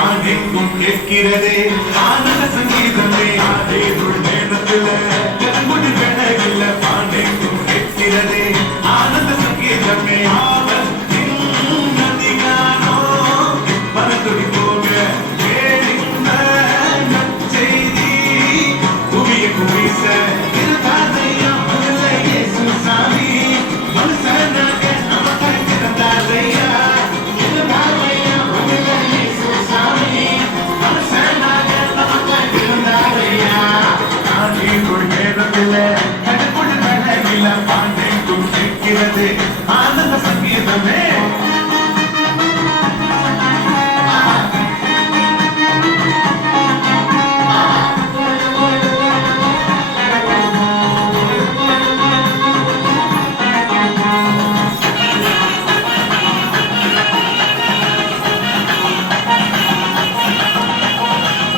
ஆனெங்கும் கேட்கிறதே ஆனந்த சங்கீதமே ஆதே நேரத்தில் கண்குடி வேளையில் ஆனெங்கும் கேட்கிறதே ஆனந்த சங்கீதமே ஆவல் நதிகானோ மனதுடி போக கேளிந்த நற்செய்தி குவிய குவிச இருக்காதையா முதல்ல இயேசு சாமி மனுஷனாக நமக்காய் பிறந்தாரையா ஆனந்த சங்கீதமே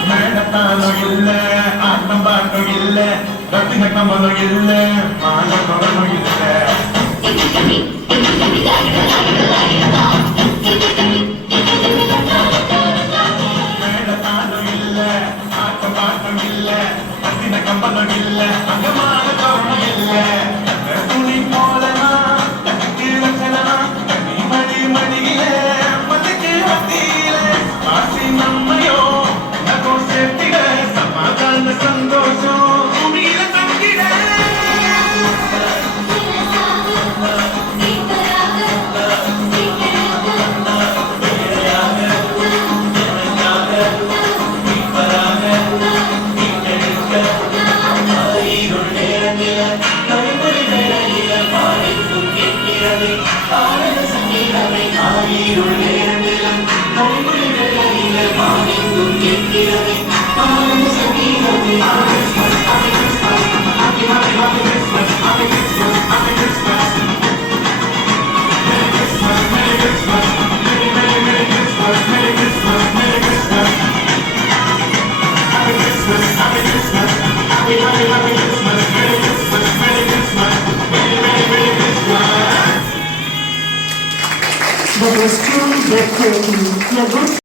மேடத்தாலும் இல்ல ஆட்டம் பாட்டம் இல்ல ரத்தின கமலம் இல்ல மால தொடரும் இல்ல மேடத்தாலும் இல்ல ஆட்டம் பாட்டம் இல்ல ரத்தின கம்பளம் இல்ல அங்கமான தொடரும் இல்ல துணி போலலாம் வச்சலாம் மணி மணியில மதிக்கு வத்தியில ஆசி நம்மையோ சேர்த்திட சமாதான சந்தோஷம் பூமியில தங்கிட That was true, that